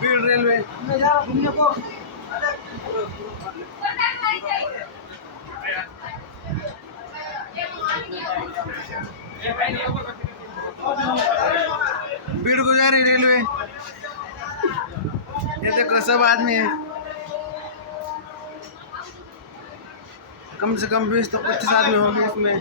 Beed railway Beed गुजारी railway. ये देखो सब आदमी है, कम से कम 20 तो 25 आदमी होंगे इसमें।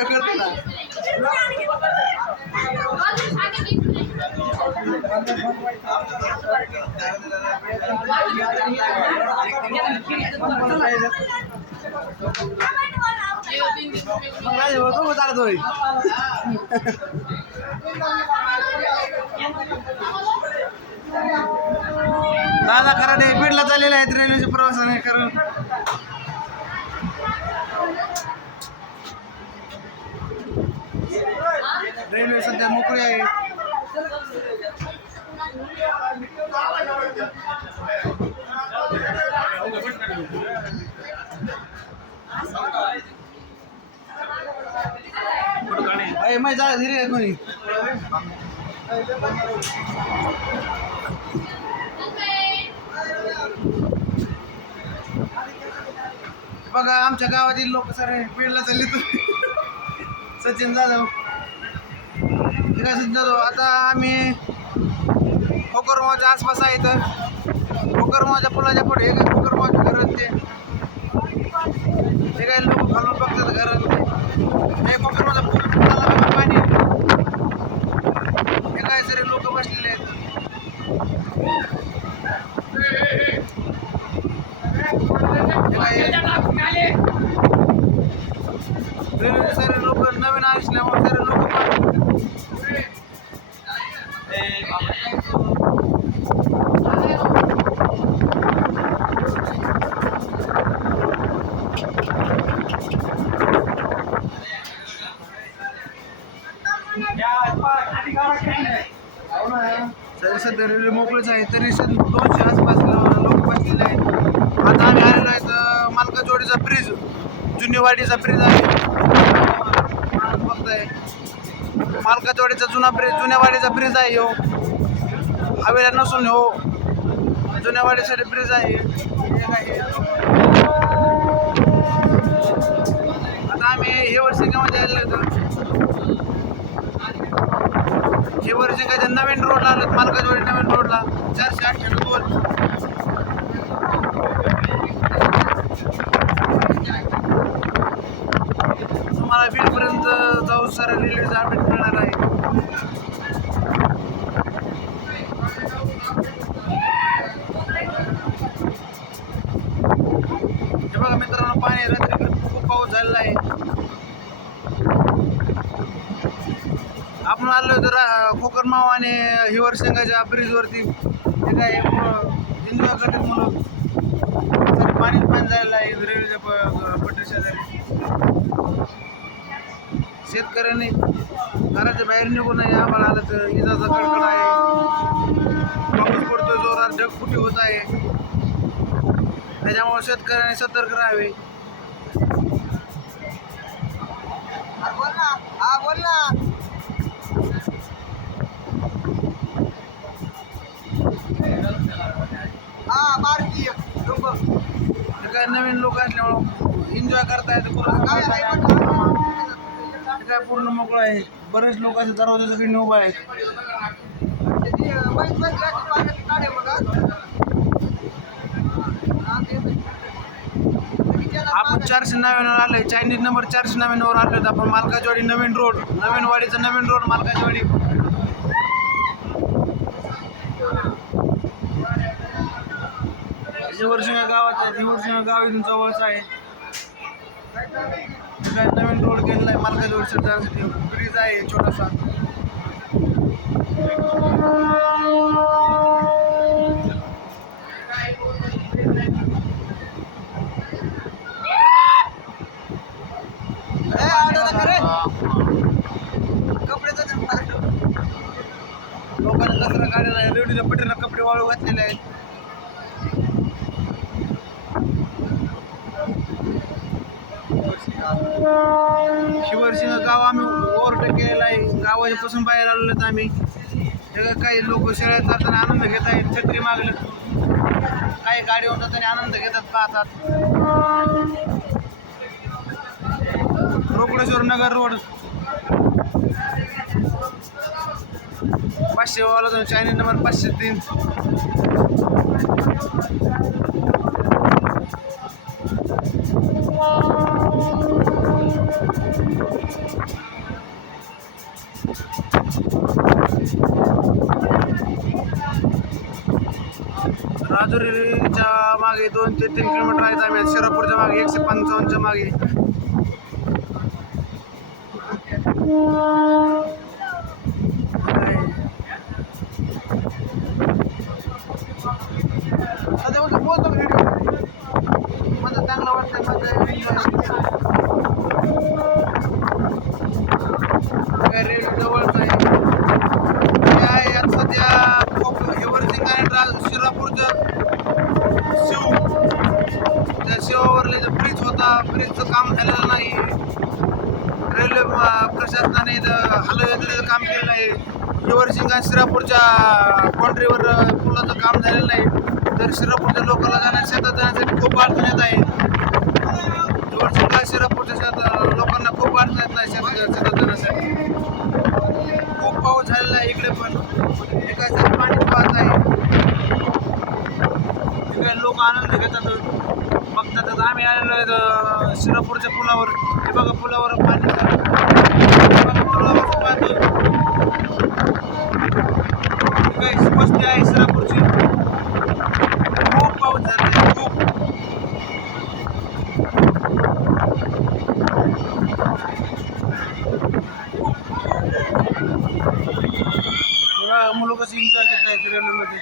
करते ना बता दो दादा खराडे बीडला चाललेले आहेत रेल्वेच्या प्रवासाने। कारण रेल्वे सध्या मोकळी आहे। मैं जा धीरे कोणी बघा आमच्या गावातील लोक सारे बीडला चालले तुम्ही सचिन जाधव सचिन जाधव। आता आम्ही कोकरमाच्या आसपास आहे, तर कोकरमाच्या पुलाच्या पुढे हे काय कोकरमाचे घर ते काही लोक खालून बघतात घर। हे कोकरमाचा पूल पाणी हे काय सारे लोक बसलेले आहेत। रेल्वे सारे लोक नवीन असल्यामुळे सारे लोक तरी सध्या रेल्वे मोकळीच आहे, तरी 200 आसपास लोक बसलेले आहेत। आता आम्ही आलेलो आहेत मालकाजोडीचा ब्रिज, जुनीवाडीचा ब्रिज आहे बघताय। मालकाजोडीचा जुना ब्रिज, जुन्यावाडीचा ब्रिज आहे हो, हवेला नसून हो जुन्यावाडीसाठी ब्रिज आहे। आता आम्ही हे वर्षी गावामध्ये आलेलो होतो, हे वर्षी काय नवीन रोडला आलं, मालकाजोडी नवीन रोडला 498 तुम्हाला बीडपर्यंत जाऊ सारा रेल्वेचा अपडेट मिळणार आहे। हे बघा मित्रांनो, पाणी रात्री खूप पाऊस झालेला आहे। आपण आलो तर कोकरमाव आणि हिवरसिंगाच्या ब्रिजवरती हे काय एन्जॉय करतात म्हणून तरी पाणी झालेलं आहे रेल्वेच्या पट्टी शेजारी। शेतकऱ्यांनी घराच्या बाहेर निघू नये, आम्हाला आलं तर इजाचा कडकड आहे, पाऊस पडतोय जोरात, ढगफुटी होत आहे, त्याच्यामुळे शेतकऱ्यांनी सतर्क राहावे। बोल ना काय नवीन लोक असल्यामुळे एन्जॉय करता येतं, काय पूर्ण मोकळं आहे। बरेच लोक असे दरवाजा सगळी उभा आहेत। आपण 499 आलोय, चायनीज नंबर 499 आलोय आपण। मालकाजोडी नवीन रोड, नवीन वाडीचा नवीन रोड मालकाजोडी। हिवरसिंगा गावात आहे, हिवरसिंगा गाव इथून जवळच आहे। काय नवीन रोड केलेला आहे मालकाजोडीसाठी, जाण्यासाठी ब्रिज आहे छोटासा। लोकांना दसरा काढलेला आहे, रेवडीच्या पट्टीला कपडे वाळू घातलेले आहेत। शिवरसिंग गाव आम्ही ओव्हरटेक केलेलं आहे. गावापासून बाहेर आलेलो आहेत आम्ही. काही लोक शेळ्या चालताना आनंद घेत आहेत, छत्री मागले, काही गाडीवर जाताना आनंद घेतात पाहतात. रोकडेश्वर नगर रोड 500 वाला जाऊन चायनीज नंबर 503. राजुरीच्या मागे 2 ते 3 किलोमीटर आहेत आम्ही. शिरापूरच्या मागे 155च्या मागे. बोलतो माझं चांगलं वाटतंय. माझं रेल्वे जवळच आहे. आता सध्या हिवरसिंग आणि शिरापूरचं त्या शिवावरले जो ब्रिज होता, ब्रिजचं काम झालेलं नाही. रेल्वे प्रशासनाने हलवण्याचं काम केलेलं आहे. हिवरसिंग आणि शिरापूरच्या बाउंड्रीवर पुलाचं काम झालेलं नाही. तर शिरापूरच्या लोकांना शेतात जाण्यासाठी खूप अडचण येत आहे. हिवरसिंग आणि शिरापूरच्या लोकांना खूप अडचण येत नाही शेतात जाण्यासाठी. खूप पाऊस झालेला आहे इकडे पण. एकाच पाणी पाहत आहे. इकडे लोक आनंद घेतात बघतात. आम्ही आलेलो आहे शिरापूरच्या पुलावर. हे बघा पुलावर पाणी पुलावर पाहतो. काही वस्ती आहे शिरापूरची. खूप पाऊस झाला आहे, खूप. मुलं कशी एन्जॉय करत आहेत रेल्वेमध्ये.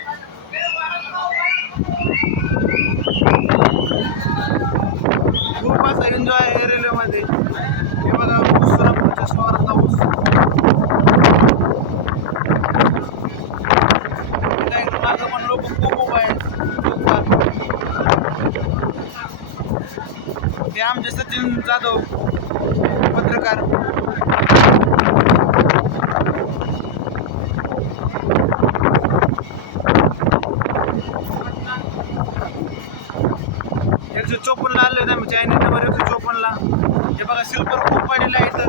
खूप असा एन्जॉय आहे रेल्वेमध्ये. हे बघा शिरापूरच्या शहरातला ऊस. माझं पण लोक खूप उभं आहेत. ते आमचे सचिन जाधव पत्रकार. 154 आले होते आम्ही. Chinese number 154. हे बघा सिल्पर खूप पडलेलं आहे इथं.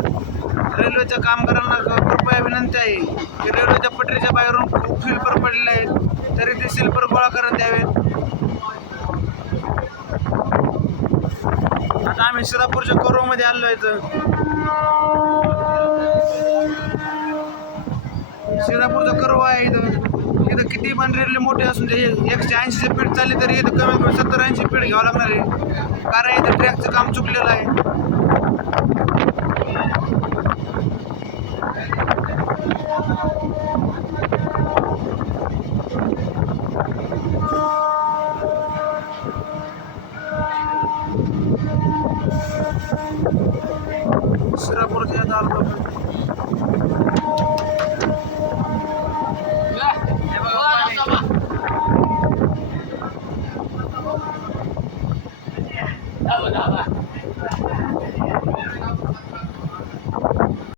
रेल्वेच्या कामगारांना कृपया विनंती आहे की रेल्वेच्या पटरीच्या बाहेरून खूप सिल्पर पडलेले आहेत, तरी ते सिल्पर गोळा करत द्यावेत. आता आम्ही शिरापूरच्या कोरोमध्ये आलो इथं. शिरापूरचा कर्व आहे इथं. इथं किती पण रेल्वे मोठे असून ते 180ची स्पीड चालली तरी इथं कमी कमी 70-80 स्पीड घ्यावं लागणार आहे. कारण इथं ट्रॅकचं काम चुकलेलं आहे.